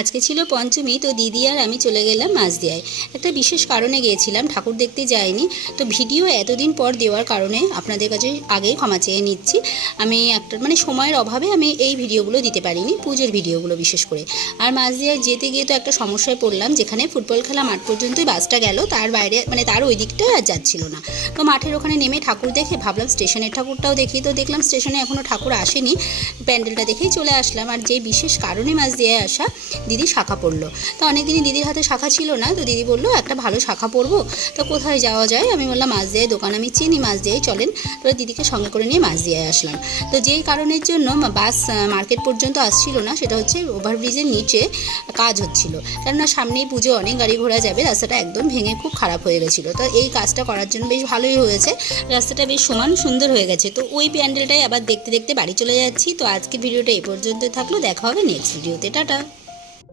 আজকে ছিল পঞ্চমী, তো দিদি আর আমি চলে গেলাম মাঝদিয়ায়। একটা বিশেষ কারণে গিয়েছিলাম, ঠাকুর দেখতে যাইনি। তো ভিডিও এতদিন পর দেওয়ার কারণে আপনাদের কাছে আগেই ক্ষমা চেয়ে নিচ্ছি। আমি একটা সময়ের অভাবে আমি এই ভিডিওগুলো দিতে পারিনি, পুজোর ভিডিওগুলো বিশেষ করে। আর মাঝদিয়ায় যেতে গিয়ে তো একটা সমস্যায় পড়লাম, যেখানে ফুটবল খেলা মাঠ পর্যন্তই বাসটা গেল, তার বাইরে তার ওই দিকটা আর যাচ্ছিল না। তো মাঠের ওখানে নেমে ঠাকুর দেখে ভাবলাম স্টেশনের ঠাকুরটাও দেখি। তো দেখলাম স্টেশনে এখনও ঠাকুর আসেনি, প্যান্ডেলটা দেখেই চলে আসলাম। আর যে বিশেষ কারণে মাঝদিয়ায় আসা, দিদি শাখা পড়লো। তো অনেকদিনই দিদির হাতে শাখা ছিল না, তো দিদি বললো একটা ভালো শাখা পরবো, তো কোথায় যাওয়া যায়। আমি বললাম মাঝদিয়ায় দোকান আমি চিনি, মাঝদিয়ায় চলেন। তো দিদিকে সঙ্গে করে নিয়ে মাঝদিয়ায় আসলাম। তো যেই কারণের জন্য বাস মার্কেট পর্যন্ত আসছিল না, সেটা হচ্ছে ওভারব্রিজের নিচে কাজ হচ্ছিল। কেননা সামনেই পুজো, অনেক গাড়ি ঘোড়া যাবে, রাস্তাটা একদম ভেঙে খুব খারাপ হয়ে গেছিলো। তো এই কাজটা করার জন্য বেশ ভালোই হয়েছে, রাস্তাটা বেশ সমান সুন্দর হয়ে গেছে। তো ওই প্যান্ডেলটাই আবার দেখতে দেখতে বাড়ি চলে যাচ্ছি। তো আজকের ভিডিওটা এই পর্যন্ত থাকলো, দেখা হবে নেক্সট ভিডিওতে। টাটা।